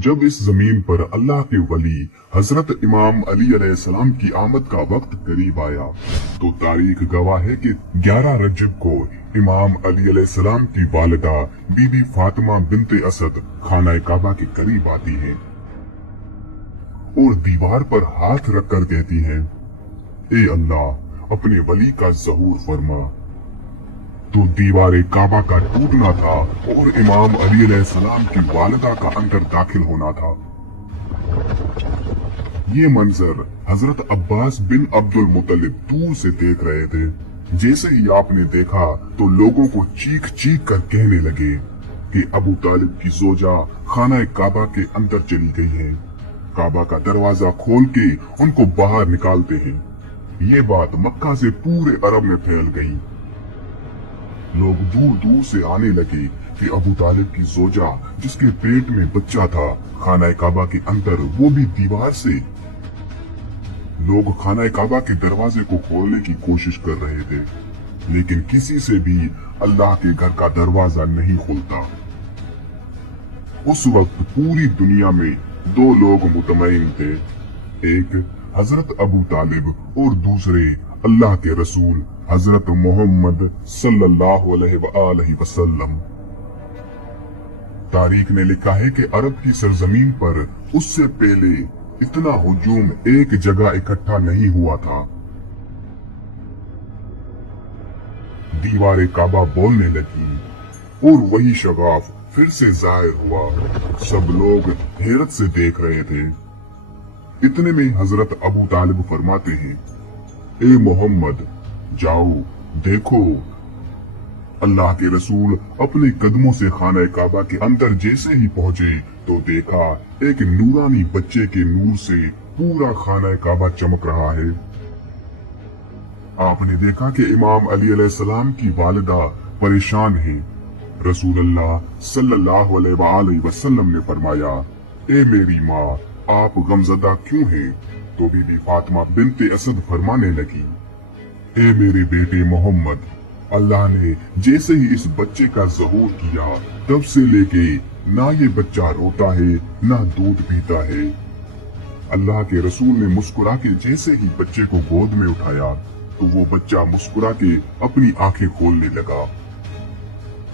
जब इस जमीन पर अल्लाह के वली हजरत इमाम अली अलैहिस्सलाम की आमद का वक्त करीब आया तो तारीख गवाह है कि 11 रजब को इमाम अली अलैहिस्सलाम की वालिदा बीबी फातिमा बिनते असद खाना काबा के करीब आती हैं और दीवार पर हाथ रखकर कहती हैं, ए अल्लाह अपने वली का ज़हूर फरमा। तो दीवार काबा का टूटना था और इमाम अली अलैहिस्सलाम की वालिदा का अंदर दाखिल होना था। ये मंजर हजरत अब्बास बिन अब्दुल मुत्तलिब दूर से देख रहे थे। जैसे ही आपने देखा तो लोगों को चीख चीख कर कहने लगे कि अबू तालिब की जोजा खाना काबा के अंदर चली गई है। काबा का दरवाजा खोल के उनको बाहर निकालते हैं। ये बात मक्का से पूरे अरब में फैल गई। लोग दूर दूर से आने लगे कि अबू तालिब की जोजा जिसके पेट में बच्चा था खाना काबा के अंदर, वो भी दीवार से। लोग खाना काबा के दरवाजे को खोलने की कोशिश कर रहे थे, लेकिन किसी से भी अल्लाह के घर का दरवाजा नहीं खुलता। उस वक्त पूरी दुनिया में 2 लोग मुतमईन थे, एक हजरत अबू तालिब और दूसरे अल्लाह के रसूल हजरत मोहम्मद सल्लल्लाहु अलैहि वसल्लम। तारीख ने लिखा है कि अरब की सरजमीन पर उससे पहले इतना हुजूम एक जगह इकट्ठा नहीं हुआ था। दीवार काबा बोलने लगी और वही शगाफ फिर से जाहिर हुआ। सब लोग हैरत से देख रहे थे। इतने में हजरत अबू तालिब फरमाते हैं, ए मोहम्मद जाओ देखो। अल्लाह के रसूल अपने कदमों से खाना काबा के अंदर जैसे ही पहुंचे तो देखा एक नूरानी बच्चे के नूर से पूरा खाना काबा चमक रहा है। आपने देखा कि इमाम अली अलैहिस्सलाम की वालिदा परेशान है। रसूलुल्लाह सल्लल्लाहु अलैहि वसल्लम ने फरमाया, ए मेरी माँ आप गमजदा क्यों हैं? तो बीबी फातिमा बिनते असद फरमाने लगी, ए मेरे बेटे मोहम्मद, अल्लाह ने जैसे ही इस बच्चे का ज़हूर किया तब से लेके ना ये बच्चा रोता है ना दूध पीता है। अल्लाह के रसूल ने मुस्कुरा के जैसे ही बच्चे को गोद में उठाया तो वो बच्चा मुस्कुरा के अपनी आंखें खोलने लगा।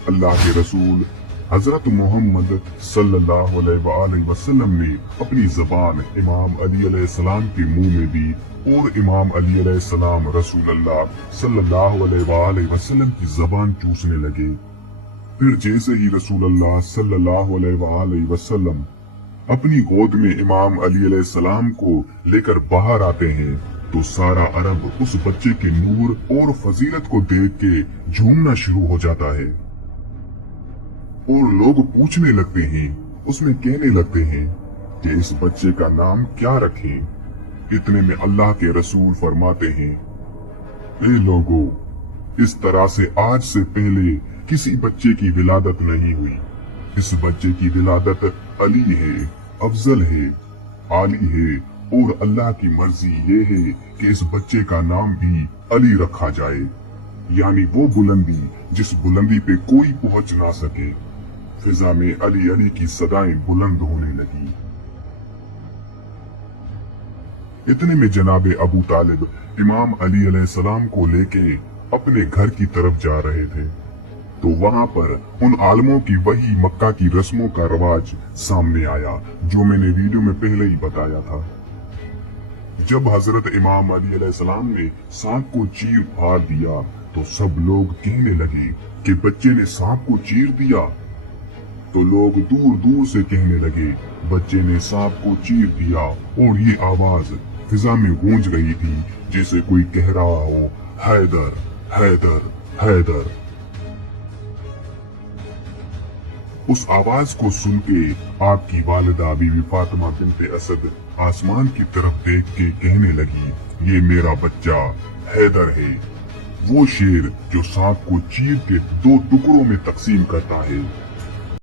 अल्लाह के रसूल हजरत मोहम्मद सल्लल्लाहु अलैहि वसल्लम ने अपनी जबान इमाम अली अलैहिस्सलाम के मुंह में दी और इमाम अली अलैहिस्सलाम रसूलुल्लाह सल्लल्लाहु अलैहि वसल्लम की जबान चूसने लगे। फिर जैसे ही रसूलुल्लाह सल्लल्लाहु अलैहि वसल्लम अपनी गोद में इमाम अली अलैहिस्सलाम को लेकर बाहर आते हैं तो सारा अरब उस बच्चे के नूर और फजीलत को देख के झूमना शुरू हो जाता है और लोग पूछने लगते हैं, उसमें कहने लगते हैं कि इस बच्चे का नाम क्या रखें। इतने में अल्लाह के रसूल फरमाते हैं, ए लोगों, इस तरह से आज से पहले किसी बच्चे की विलादत नहीं हुई। इस बच्चे की विलादत अली है, अफजल है, आली है और अल्लाह की मर्जी ये है कि इस बच्चे का नाम भी अली रखा जाए, यानी वो बुलंदी जिस बुलंदी पे कोई पहुंच ना सके। फिजा में अली अली की सदाएं बुलंद होने लगी। इतने में जनाबे अबू तालिब इमाम अली अलैहिस्सलाम को लेके अपने घर की तरफ जा रहे थे तो वहां पर उन आलमों की वही मक्का की रस्मों का रवाज सामने आया जो मैंने वीडियो में पहले ही बताया था। जब हजरत इमाम अली अलैहिस्सलाम ने सांप को चीर फाड़ दिया तो सब लोग कहने लगे कि बच्चे ने सांप को चीर दिया। तो लोग दूर दूर से कहने लगे, बच्चे ने सांप को चीर दिया, और ये आवाज फिजा में गूंज रही थी जैसे कोई कह रहा हो, हैदर हैदर हैदर। उस आवाज को सुन के आपकी वालिदा बीबी फातिमा बिनते असद आसमान की तरफ देख के कहने लगी, ये मेरा बच्चा हैदर है, वो शेर जो सांप को चीर के 2 टुकड़ों में तकसीम करता है।